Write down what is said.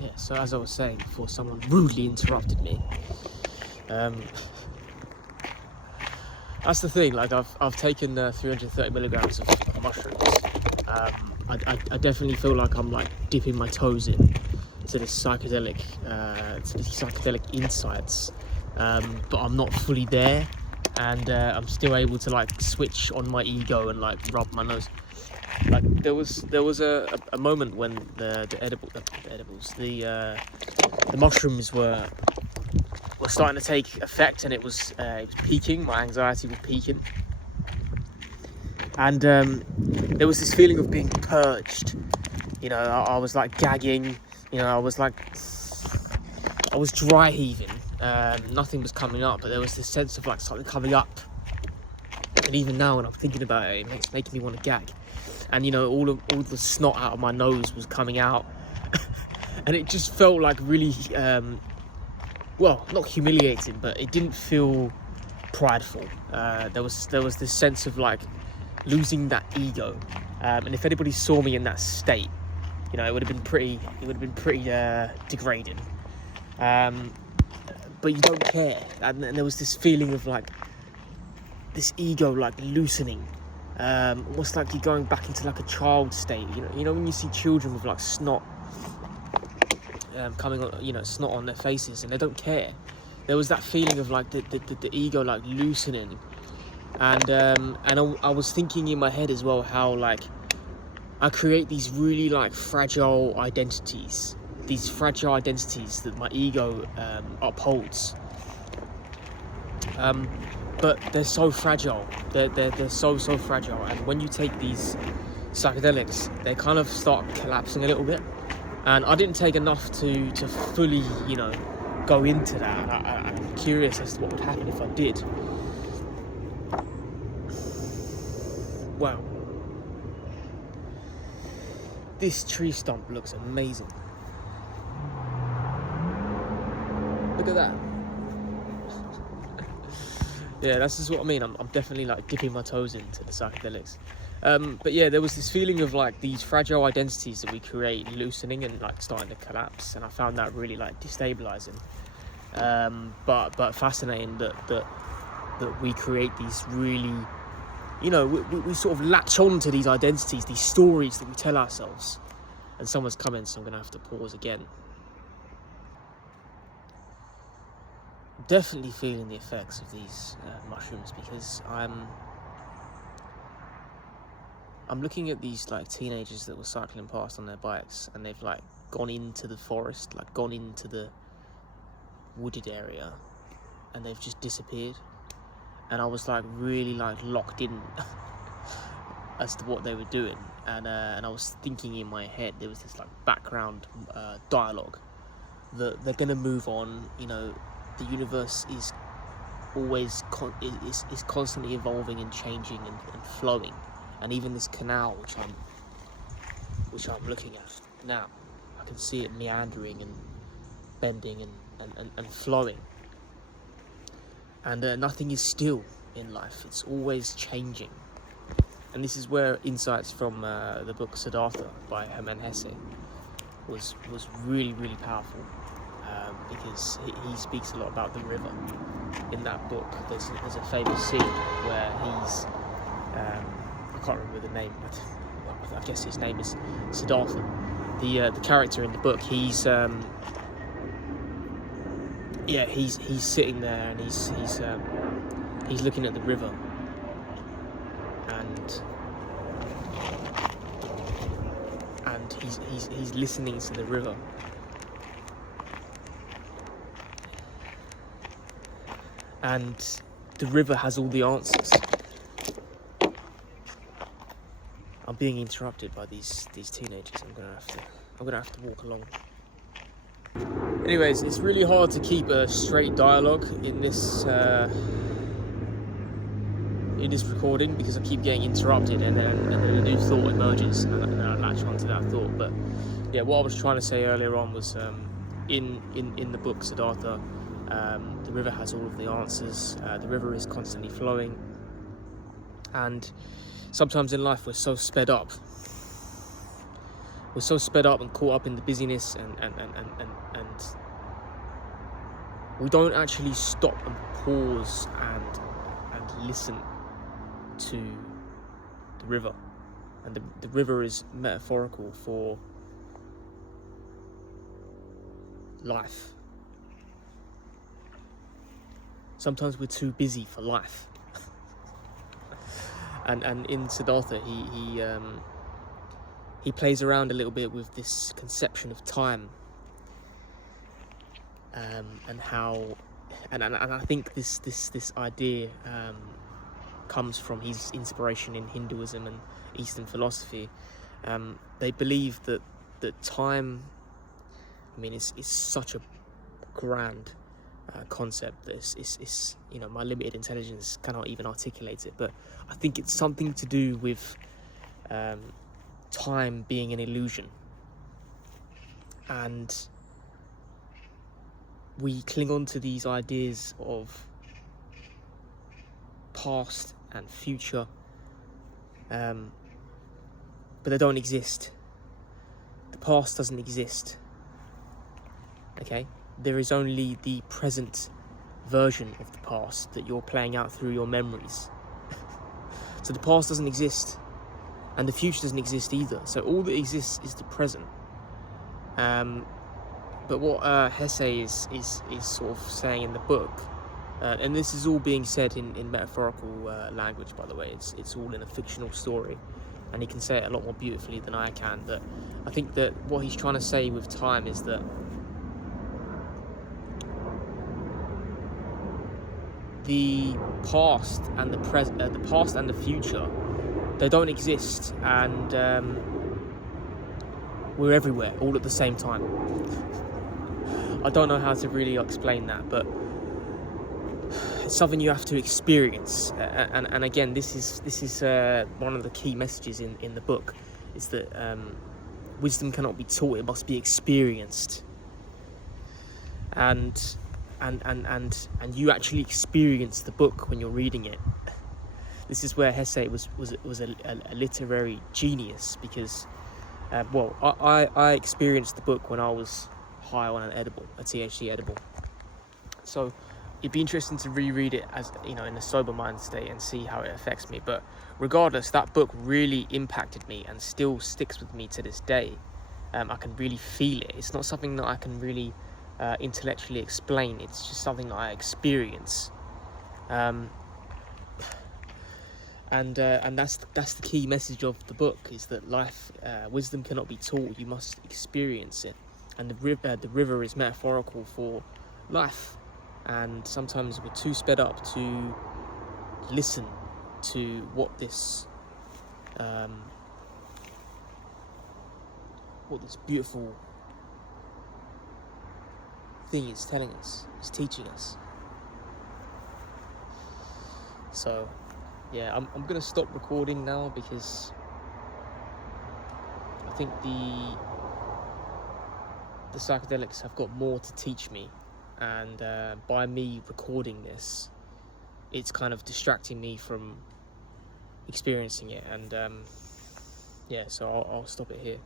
Yeah, so as I was saying before, someone rudely interrupted me. That's the thing. Like I've taken 330 milligrams of mushrooms. I definitely feel like I'm like dipping my toes in to this psychedelic insights, but I'm not fully there, and I'm still able to like switch on my ego and like rub my nose. Like there was a moment when the mushrooms were starting to take effect, and it was peaking. My anxiety was peaking, and there was this feeling of being purged. You know, I was like gagging. You know, I was dry heaving. Nothing was coming up, but there was this sense of like something coming up. And even now, when I'm thinking about it, it's making me want to gag. And you know, all the snot out of my nose was coming out, and it just felt like really, well, not humiliating, but it didn't feel prideful. There was this sense of like losing that ego, and if anybody saw me in that state, you know, it would have been pretty degrading. But you don't care, and there was this feeling of like this ego like loosening, almost like you're going back into like a child state. You know when you see children with like snot coming on, you know, snot on their faces, and they don't care. There was that feeling of like the ego like loosening, and I was thinking in my head as well how like I create these really like fragile identities that my ego upholds, but they're so fragile. They're so fragile, and when you take these psychedelics, they kind of start collapsing a little bit. And I didn't take enough to fully, you know, go into that. I'm curious as to what would happen if I did. Wow. This tree stump looks amazing. Look at that. Yeah, that's just what I mean. I'm definitely like dipping my toes into the psychedelics. But yeah, there was this feeling of like these fragile identities that we create loosening and like starting to collapse, and I found that really like destabilizing. But fascinating that we create these really, you know, we sort of latch on to these identities, these stories that we tell ourselves. And someone's coming, so I'm gonna have to pause again. Definitely feeling the effects of these mushrooms, because I'm looking at these like teenagers that were cycling past on their bikes, and they've like gone into the forest, like gone into the wooded area, and they've just disappeared. And I was like really like locked in as to what they were doing, and I was thinking in my head, there was this like background dialogue that they're gonna move on. You know, the universe is always is constantly evolving and changing and flowing, and even this canal which I'm looking at now, I can see it meandering and bending and flowing, and nothing is still in life. It's always changing. And this is where insights from the book Siddhartha by Hermann Hesse was really, really powerful, because he speaks a lot about the river in that book. There's a famous scene where he's I can't remember the name, but I guess his name is Siddhartha. The character in the book, he's sitting there, and he's looking at the river, and he's listening to the river, and the river has all the answers. I'm being interrupted by these teenagers. I'm gonna have to walk along. Anyways, it's really hard to keep a straight dialogue in this recording, because I keep getting interrupted, and then a new thought emerges, and then I latch onto that thought. But yeah, what I was trying to say earlier on was in the book Siddhartha, the river has all of the answers. The river is constantly flowing, and sometimes in life we're so sped up, we're so sped up and caught up in the busyness, and we don't actually stop and pause and listen to the river. And the river is metaphorical for life. Sometimes we're too busy for life. and in Siddhartha, he plays around a little bit with this conception of time, and how, and I think this idea comes from his inspiration in Hinduism and Eastern philosophy. They believe that time, I mean, it's such a grand concept that it's my limited intelligence cannot even articulate it, but I think it's something to do with time being an illusion, and we cling on to these ideas of past and future, but they don't exist. The past doesn't exist. Okay? There is only the present version of the past that you're playing out through your memories. So the past doesn't exist, and the future doesn't exist either. So all that exists is the present. But what Hesse is sort of saying in the book, and this is all being said in metaphorical language, by the way. It's all in a fictional story, and he can say it a lot more beautifully than I can. But I think that what he's trying to say with time is that the past and the present, the past and the future, they don't exist, and we're everywhere all at the same time. I don't know how to really explain that, but it's something you have to experience. And again, this is one of the key messages in the book, is that wisdom cannot be taught; it must be experienced. And you actually experience the book when you're reading it. This is where Hesse was a literary genius, because I experienced the book when I was high on an edible, a THC edible. So it'd be interesting to reread it as in a sober mind state and see how it affects me. But regardless, that book really impacted me and still sticks with me to this day. I can really feel it. It's not something that I can really intellectually explain. It's just something that I experience. And that's the key message of the book, is that life, wisdom cannot be taught. You must experience it. And the river is metaphorical for life. And sometimes we're too sped up to listen to what this beautiful thing is telling us, is teaching us. So yeah, I'm gonna stop recording now, because I think the psychedelics have got more to teach me, and by me recording this, it's kind of distracting me from experiencing it, and so I'll stop it here.